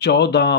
14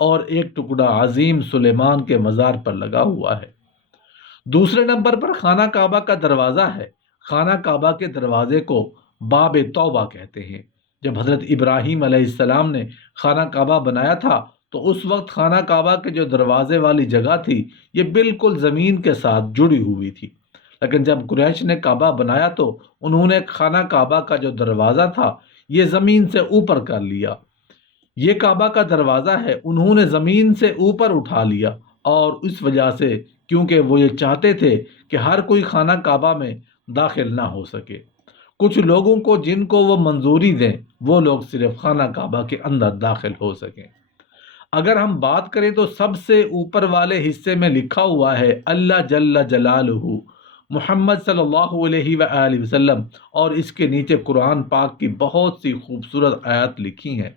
اور ایک ٹکڑا عظیم سلیمان کے مزار پر لگا ہوا ہے۔ دوسرے نمبر پر خانہ کعبہ کا دروازہ ہے۔ خانہ کعبہ کے دروازے کو باب توبہ کہتے ہیں۔ جب حضرت ابراہیم علیہ السلام نے خانہ کعبہ بنایا تھا تو اس وقت خانہ کعبہ کے جو دروازے والی جگہ تھی یہ بالکل زمین کے ساتھ جڑی ہوئی تھی، لیکن جب قریش نے کعبہ بنایا تو انہوں نے خانہ کعبہ کا جو دروازہ تھا یہ زمین سے اوپر کر لیا۔ یہ کعبہ کا دروازہ ہے، انہوں نے زمین سے اوپر اٹھا لیا، اور اس وجہ سے کیونکہ وہ یہ چاہتے تھے کہ ہر کوئی خانہ کعبہ میں داخل نہ ہو سکے، کچھ لوگوں کو جن کو وہ منظوری دیں وہ لوگ صرف خانہ کعبہ کے اندر داخل ہو سکیں۔ اگر ہم بات کریں تو سب سے اوپر والے حصے میں لکھا ہوا ہے اللہ جل جلالہ، محمد صلی اللہ علیہ وآلہ وسلم، اور اس کے نیچے قرآن پاک کی بہت سی خوبصورت آیات لکھی ہیں۔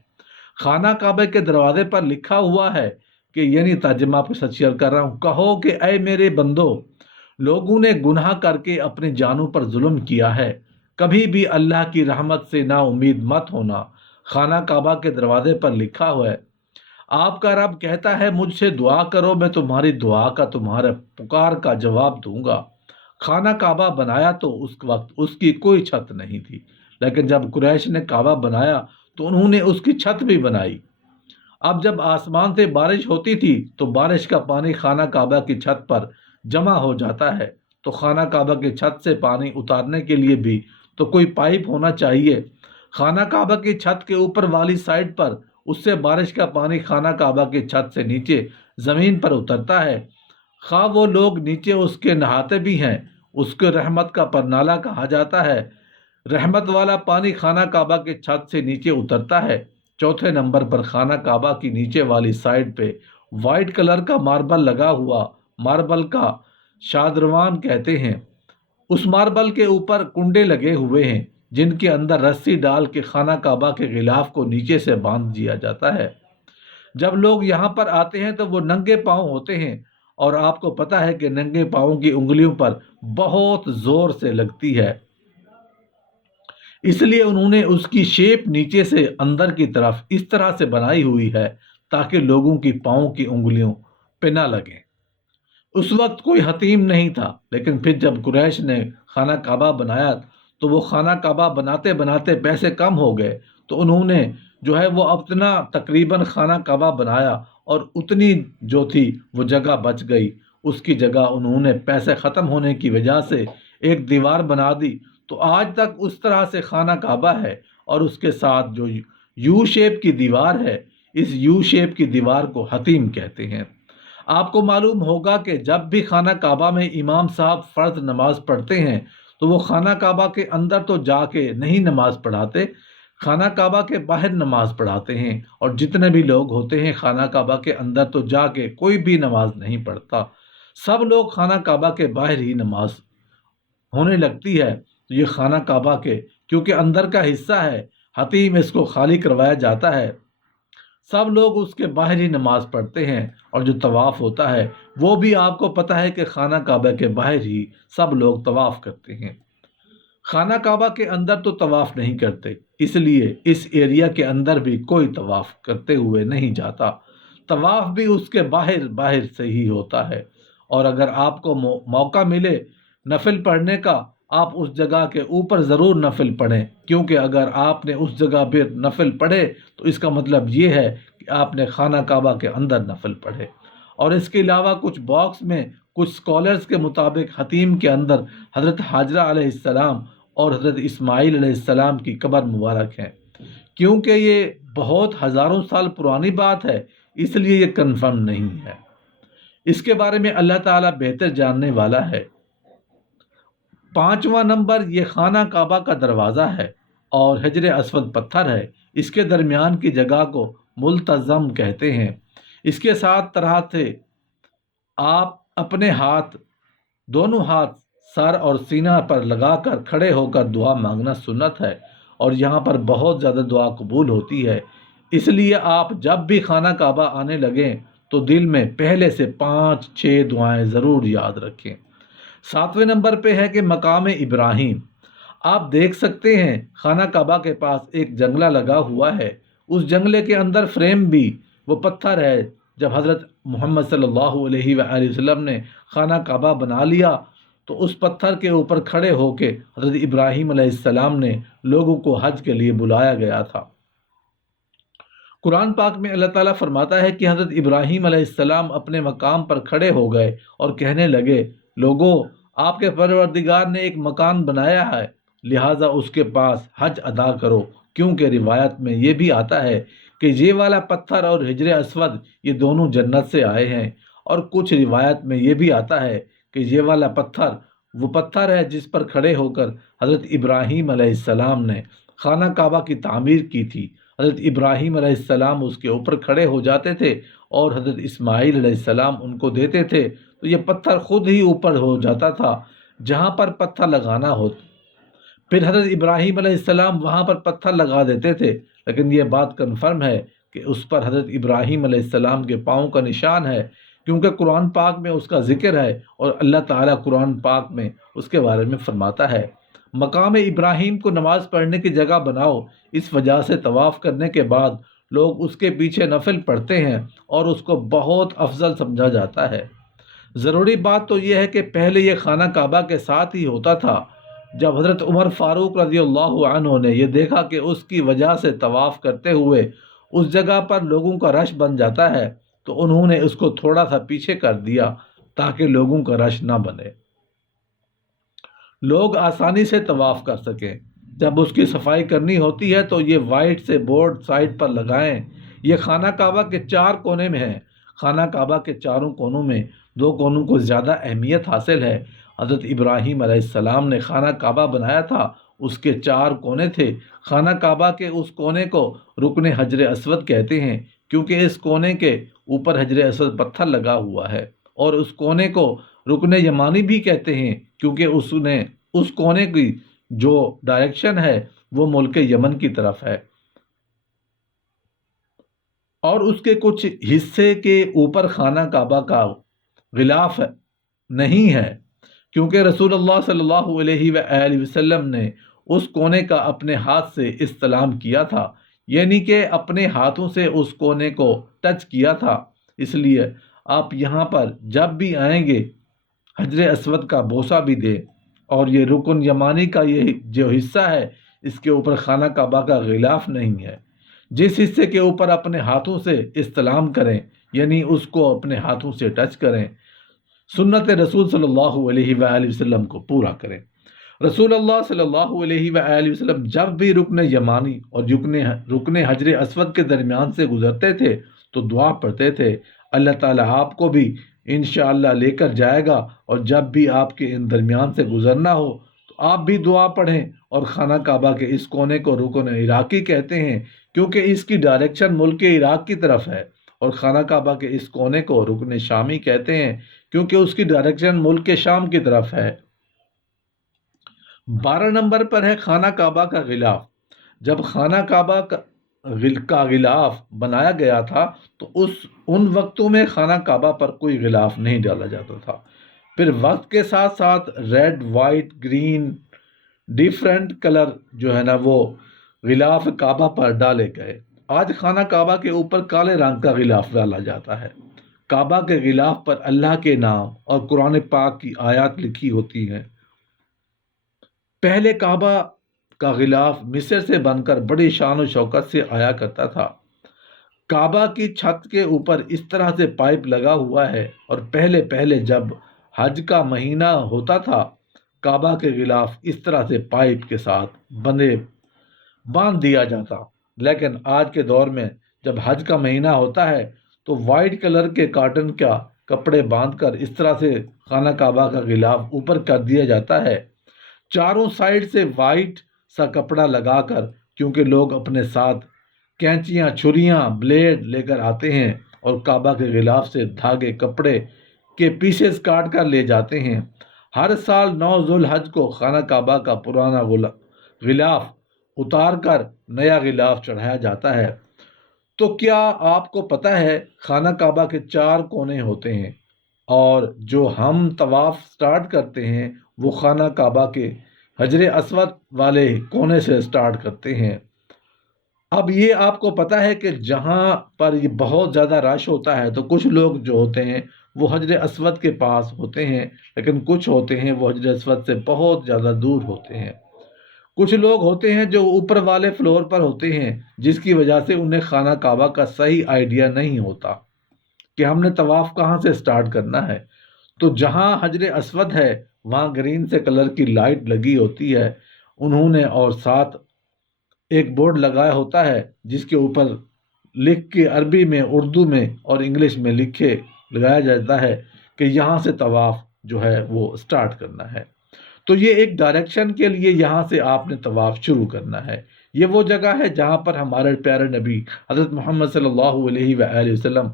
خانہ کعبہ کے دروازے پر لکھا ہوا ہے کہ یعنی ترجمہ آپ کے ساتھ شیئر کر رہا ہوں، کہو کہ اے میرے بندو، لوگوں نے گناہ کر کے اپنی جانوں پر ظلم کیا ہے، کبھی بھی اللہ کی رحمت سے نا امید مت ہونا۔ خانہ کعبہ کے دروازے پر لکھا ہوا ہے آپ کا رب کہتا ہے مجھ سے دعا کرو، میں تمہاری دعا کا، تمہارے پکار کا جواب دوں گا۔ خانہ کعبہ بنایا تو اس وقت اس کی کوئی چھت نہیں تھی، لیکن جب قریش نے کعبہ بنایا تو انہوں نے اس کی چھت بھی بنائی۔ اب جب آسمان سے بارش ہوتی تھی تو بارش کا پانی خانہ کعبہ کی چھت پر جمع ہو جاتا ہے، تو خانہ کعبہ کی چھت سے پانی اتارنے کے لیے بھی تو کوئی پائپ ہونا چاہیے۔ خانہ کعبہ کی چھت کے اوپر والی سائڈ پر اس سے بارش کا پانی خانہ کعبہ کی چھت سے نیچے زمین پر اترتا ہے، خواہ وہ لوگ نیچے اس کے نہاتے بھی ہیں، اس کو رحمت کا پرنالہ کہا جاتا ہے۔ رحمت والا پانی خانہ کعبہ کے چھت سے نیچے اترتا ہے۔ چوتھے نمبر پر خانہ کعبہ کی نیچے والی سائڈ پہ وائٹ کلر کا ماربل لگا ہوا، ماربل کا شادروان کہتے ہیں۔ اس ماربل کے اوپر کنڈے لگے ہوئے ہیں جن کے اندر رسی ڈال کے خانہ کعبہ کے غلاف کو نیچے سے باندھ دیا جاتا ہے۔ جب لوگ یہاں پر آتے ہیں تو وہ ننگے پاؤں ہوتے ہیں، اور آپ کو پتہ ہے کہ ننگے پاؤں کی انگلیوں پر بہت زور سے لگتی ہے، اس لیے انہوں نے اس کی شیپ نیچے سے اندر کی طرف اس طرح سے بنائی ہوئی ہے تاکہ لوگوں کی پاؤں کی انگلیوں پہ نہ لگیں۔ اس وقت کوئی حتیم نہیں تھا، لیکن پھر جب قریش نے خانہ کعبہ بنایا تو وہ خانہ کعبہ بناتے بناتے پیسے کم ہو گئے، تو انہوں نے جو ہے وہ اپنا تقریباً خانہ کعبہ بنایا، اور اتنی جو تھی وہ جگہ بچ گئی، اس کی جگہ انہوں نے پیسے ختم ہونے کی وجہ سے ایک دیوار بنا دی، تو آج تک اس طرح سے خانہ کعبہ ہے، اور اس کے ساتھ جو یو شیپ کی دیوار ہے، اس یو شیپ کی دیوار کو حتیم کہتے ہیں۔ آپ کو معلوم ہوگا کہ جب بھی خانہ کعبہ میں امام صاحب فرض نماز پڑھتے ہیں تو وہ خانہ کعبہ کے اندر تو جا کے نہیں نماز پڑھاتے، خانہ کعبہ کے باہر نماز پڑھاتے ہیں، اور جتنے بھی لوگ ہوتے ہیں خانہ کعبہ کے اندر تو جا کے کوئی بھی نماز نہیں پڑھتا، سب لوگ خانہ کعبہ کے باہر ہی نماز ہونے لگتی ہے۔ تو یہ خانہ کعبہ کے کیونکہ اندر کا حصہ ہے، حتیم اس کو خالی کروایا جاتا ہے، سب لوگ اس کے باہر ہی نماز پڑھتے ہیں، اور جو طواف ہوتا ہے وہ بھی آپ کو پتہ ہے کہ خانہ کعبہ کے باہر ہی سب لوگ طواف کرتے ہیں۔ خانہ کعبہ کے اندر تو طواف نہیں کرتے، اس لیے اس ایریا کے اندر بھی کوئی طواف کرتے ہوئے نہیں جاتا، طواف بھی اس کے باہر سے ہی ہوتا ہے۔ اور اگر آپ کو موقع ملے نفل پڑھنے کا، آپ اس جگہ کے اوپر ضرور نفل پڑھیں، کیونکہ اگر آپ نے اس جگہ پہ نفل پڑھے تو اس کا مطلب یہ ہے کہ آپ نے خانہ کعبہ کے اندر نفل پڑھے۔ اور اس کے علاوہ کچھ باکس میں کچھ سکولرز کے مطابق حتیم کے اندر حضرت حاجرہ علیہ السلام اور حضرت اسماعیل علیہ السلام کی قبر مبارک ہیں، کیونکہ یہ بہت ہزاروں سال پرانی بات ہے، اس لیے یہ کنفرم نہیں ہے، اس کے بارے میں اللہ تعالیٰ بہتر جاننے والا ہے۔ پانچواں نمبر یہ خانہ کعبہ کا دروازہ ہے اور حجر اسود پتھر ہے، اس کے درمیان کی جگہ کو ملتزم کہتے ہیں۔ اس کے ساتھ طرح سے آپ اپنے دونوں ہاتھ سر اور سینہ پر لگا کر کھڑے ہو کر دعا مانگنا سنت ہے، اور یہاں پر بہت زیادہ دعا قبول ہوتی ہے، اس لیے آپ جب بھی خانہ کعبہ آنے لگیں تو دل میں پہلے سے 5-6 دعائیں ضرور یاد رکھیں۔ 7ویں نمبر پہ ہے کہ مقام ابراہیم، آپ دیکھ سکتے ہیں خانہ کعبہ کے پاس ایک جنگلہ لگا ہوا ہے، اس جنگلے کے اندر فریم بھی وہ پتھر ہے جب حضرت محمد صلی اللہ علیہ وآلہ وسلم نے خانہ کعبہ بنا لیا تو اس پتھر کے اوپر کھڑے ہو کے حضرت ابراہیم علیہ السلام نے لوگوں کو حج کے لیے بلایا گیا تھا۔ قرآن پاک میں اللہ تعالیٰ فرماتا ہے کہ حضرت ابراہیم علیہ السلام اپنے مقام پر کھڑے ہو گئے اور کہنے لگے، لوگو، آپ کے پروردگار نے ایک مکان بنایا ہے، لہٰذا اس کے پاس حج ادا کرو، کیونکہ روایت میں یہ بھی آتا ہے کہ یہ والا پتھر اور حجر اسود یہ دونوں جنت سے آئے ہیں، اور کچھ روایت میں یہ بھی آتا ہے کہ یہ والا پتھر وہ پتھر ہے جس پر کھڑے ہو کر حضرت ابراہیم علیہ السلام نے خانہ کعبہ کی تعمیر کی تھی۔ حضرت ابراہیم علیہ السلام اس کے اوپر کھڑے ہو جاتے تھے اور حضرت اسماعیل علیہ السلام ان کو دیتے تھے، تو یہ پتھر خود ہی اوپر ہو جاتا تھا جہاں پر پتھر لگانا ہو، پھر حضرت ابراہیم علیہ السلام وہاں پر پتھر لگا دیتے تھے، لیکن یہ بات کنفرم ہے کہ اس پر حضرت ابراہیم علیہ السلام کے پاؤں کا نشان ہے، کیونکہ قرآن پاک میں اس کا ذکر ہے اور اللہ تعالیٰ قرآن پاک میں اس کے بارے میں فرماتا ہے، مقام ابراہیم کو نماز پڑھنے کی جگہ بناؤ، اس وجہ سے طواف کرنے کے بعد لوگ اس کے پیچھے نفل پڑھتے ہیں اور اس کو بہت افضل سمجھا جاتا ہے۔ ضروری بات تو یہ ہے کہ پہلے یہ خانہ کعبہ کے ساتھ ہی ہوتا تھا۔ جب حضرت عمر فاروق رضی اللہ عنہ نے یہ دیکھا کہ اس کی وجہ سے طواف کرتے ہوئے اس جگہ پر لوگوں کا رش بن جاتا ہے تو انہوں نے اس کو تھوڑا سا پیچھے کر دیا تاکہ لوگوں کا رش نہ بنے، لوگ آسانی سے طواف کر سکیں۔ جب اس کی صفائی کرنی ہوتی ہے تو یہ وائٹ سے بورڈ سائڈ پر لگائیں۔ یہ خانہ کعبہ کے 4 کونے میں ہے۔ خانہ کعبہ کے چاروں کونوں میں 2 کونوں کو زیادہ اہمیت حاصل ہے۔ حضرت ابراہیم علیہ السلام نے خانہ کعبہ بنایا تھا، اس کے 4 کونے تھے۔ خانہ کعبہ کے اس کونے کو رکن حجر اسود کہتے ہیں، کیونکہ اس کونے کے اوپر حجر اسود پتھر لگا ہوا ہے، اور اس کونے کو رکن یمانی بھی کہتے ہیں کیونکہ اس کونے کی جو ڈائریکشن ہے وہ ملک یمن کی طرف ہے، اور اس کے کچھ حصے کے اوپر خانہ کعبہ کا غلاف نہیں ہے، کیونکہ رسول اللہ صلی اللہ علیہ وآلہ وسلم نے اس کونے کا اپنے ہاتھ سے استلام کیا تھا، یعنی کہ اپنے ہاتھوں سے اس کونے کو ٹچ کیا تھا۔ اس لیے آپ یہاں پر جب بھی آئیں گے حجر اسود کا بوسہ بھی دیں، اور یہ رکن یمانی کا یہ جو حصہ ہے اس کے اوپر خانہ کعبہ کا غلاف نہیں ہے۔ جس حصے کے اوپر اپنے ہاتھوں سے استلام کریں، یعنی اس کو اپنے ہاتھوں سے ٹچ کریں، سنت رسول صلی اللہ علیہ وآلہ وسلم کو پورا کریں۔ رسول اللہ صلی اللہ علیہ وآلہ وسلم جب بھی رکن یمانی اور رکن حجر اسود کے درمیان سے گزرتے تھے تو دعا پڑھتے تھے، اللہ تعالیٰ آپ کو بھی انشاءاللہ لے کر جائے گا، اور جب بھی آپ کے ان درمیان سے گزرنا ہو تو آپ بھی دعا پڑھیں، اور خانہ کعبہ کے اس کونے کو رکن عراقی کہتے ہیں کیونکہ اس کی ڈائریکشن ملک عراق کی طرف ہے، اور خانہ کعبہ کے اس کونے کو رکن شامی کہتے ہیں کیونکہ اس کی ڈائریکشن ملک شام کی طرف ہے۔ 12 نمبر پر ہے خانہ کعبہ کا غلاف۔ جب خانہ کعبہ کا غلاف بنایا گیا تھا تو ان وقتوں میں خانہ کعبہ پر کوئی غلاف نہیں ڈالا جاتا تھا، پھر وقت کے ساتھ ساتھ red, white, green, different colour جو ہے نا وہ غلاف کعبہ پر ڈالے گئے۔ آج خانہ کعبہ کے اوپر کالے رنگ کا غلاف ڈالا جاتا ہے۔ کعبہ کے غلاف پر اللہ کے نام اور قرآن پاک کی آیات لکھی ہوتی ہیں۔ پہلے کعبہ کا غلاف مصر سے بن کر بڑی شان و شوکت سے آیا کرتا تھا۔ کعبہ کی چھت کے اوپر اس طرح سے پائپ لگا ہوا ہے، اور پہلے جب حج کا مہینہ ہوتا تھا کعبہ کے غلاف اس طرح سے پائپ کے ساتھ باندھ دیا جاتا، لیکن آج کے دور میں جب حج کا مہینہ ہوتا ہے تو وائٹ کلر کے کاٹن کا کپڑے باندھ کر اس طرح سے خانہ کعبہ کا غلاف اوپر کر دیا جاتا ہے، چاروں سائڈ سے وائٹ سا کپڑا لگا کر، کیونکہ لوگ اپنے ساتھ کینچیاں، چھریاں، بلیڈ لے کر آتے ہیں اور کعبہ کے غلاف سے دھاگے کپڑے کے پیسز کاٹ کر لے جاتے ہیں۔ ہر سال 9 ذو الحج کو خانہ کعبہ کا پرانا غلاف اتار کر نیا غلاف چڑھایا جاتا ہے۔ تو کیا آپ کو پتہ ہے خانہ کعبہ کے 4 کونے ہوتے ہیں، اور جو ہم طواف سٹارٹ کرتے ہیں وہ خانہ کعبہ کے حجر اسود والے کونے سے سٹارٹ کرتے ہیں۔ اب یہ آپ کو پتہ ہے کہ جہاں پر یہ بہت زیادہ رش ہوتا ہے تو کچھ لوگ جو ہوتے ہیں وہ حجر اسود کے پاس ہوتے ہیں، لیکن کچھ ہوتے ہیں وہ حجر اسود سے بہت زیادہ دور ہوتے ہیں۔ کچھ لوگ ہوتے ہیں جو اوپر والے فلور پر ہوتے ہیں، جس کی وجہ سے انہیں خانہ کعبہ کا صحیح آئیڈیا نہیں ہوتا کہ ہم نے طواف کہاں سے سٹارٹ کرنا ہے۔ تو جہاں حجر اسود ہے وہاں گرین سے کلر کی لائٹ لگی ہوتی ہے، انہوں نے اور ساتھ ایک بورڈ لگایا ہوتا ہے جس کے اوپر لکھ کے عربی میں، اردو میں اور انگلش میں لکھے لگایا جاتا ہے کہ یہاں سے طواف جو ہے وہ سٹارٹ کرنا ہے۔ تو یہ ایک ڈائریکشن کے لیے یہاں سے آپ نے طواف شروع کرنا ہے۔ یہ وہ جگہ ہے جہاں پر ہمارے پیارے نبی حضرت محمد صلی اللہ علیہ وآلہ وسلم،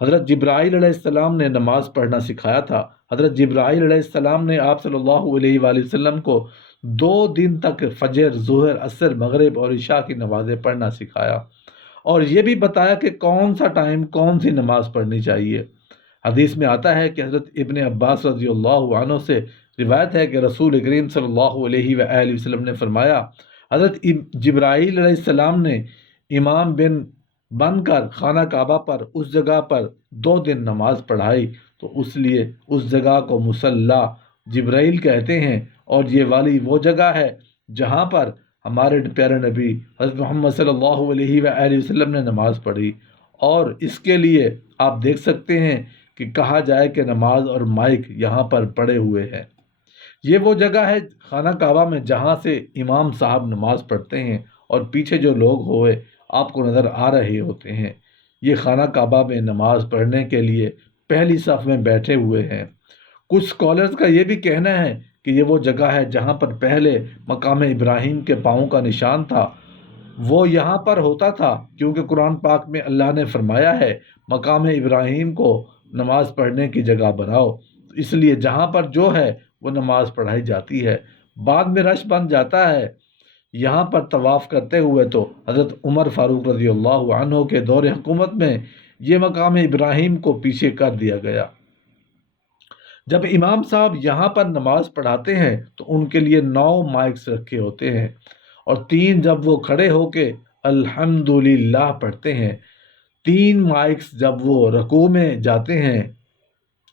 حضرت جبرائیل علیہ السلام نے نماز پڑھنا سکھایا تھا۔ حضرت جبرائیل علیہ السلام نے آپ صلی اللہ علیہ وآلہ وسلم کو 2 دن تک فجر، ظہر، عصر، مغرب اور عشاء کی نمازیں پڑھنا سکھایا، اور یہ بھی بتایا کہ کون سا ٹائم کون سی نماز پڑھنی چاہیے۔ حدیث میں آتا ہے کہ حضرت ابن عباس رضی اللہ عنہ سے روایت ہے کہ رسول کریم صلی اللہ علیہ وآلہ وسلم نے فرمایا، حضرت جبرائیل علیہ السلام نے امام بن کر خانہ کعبہ پر اس جگہ پر 2 دن نماز پڑھائی، تو اس لیے اس جگہ کو مصلی جبرائیل کہتے ہیں، اور یہ والی وہ جگہ ہے جہاں پر ہمارے پیارے نبی حضرت محمد صلی اللہ علیہ وآلہ وسلم نے نماز پڑھی۔ اور اس کے لیے آپ دیکھ سکتے ہیں کہ کہا جائے کہ نماز اور مائک یہاں پر پڑے ہوئے ہیں۔ یہ وہ جگہ ہے خانہ کعبہ میں جہاں سے امام صاحب نماز پڑھتے ہیں اور پیچھے جو لوگ ہوئے آپ کو نظر آ رہے ہوتے ہیں، یہ خانہ کعبہ میں نماز پڑھنے کے لیے پہلی صف میں بیٹھے ہوئے ہیں۔ کچھ سکولرز کا یہ بھی کہنا ہے کہ یہ وہ جگہ ہے جہاں پر پہلے مقام ابراہیم کے پاؤں کا نشان تھا، وہ یہاں پر ہوتا تھا، کیونکہ قرآن پاک میں اللہ نے فرمایا ہے مقام ابراہیم کو نماز پڑھنے کی جگہ بناؤ، اس لیے جہاں پر جو ہے وہ نماز پڑھائی جاتی ہے۔ بعد میں رش بن جاتا ہے یہاں پر طواف کرتے ہوئے، تو حضرت عمر فاروق رضی اللہ عنہ کے دور حکومت میں یہ مقام ابراہیم کو پیچھے کر دیا گیا۔ جب امام صاحب یہاں پر نماز پڑھاتے ہیں تو ان کے لیے 9 مائکس رکھے ہوتے ہیں، اور 3 جب وہ کھڑے ہو کے الحمدللہ پڑھتے ہیں، 3 مائکس جب وہ رکوع میں جاتے ہیں،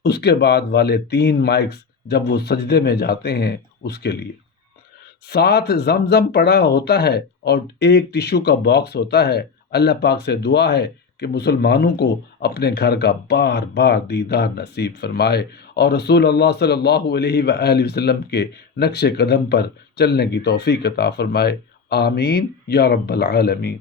اس کے بعد والے 3 مائکس جب وہ سجدے میں جاتے ہیں اس کے لیے۔ ساتھ زمزم پڑا ہوتا ہے اور ایک ٹشو کا باکس ہوتا ہے۔ اللہ پاک سے دعا ہے کہ مسلمانوں کو اپنے گھر کا بار بار دیدار نصیب فرمائے اور رسول اللہ صلی اللہ علیہ وآلہ وسلم کے نقش قدم پر چلنے کی توفیق عطا فرمائے۔ آمین یا رب العالمین۔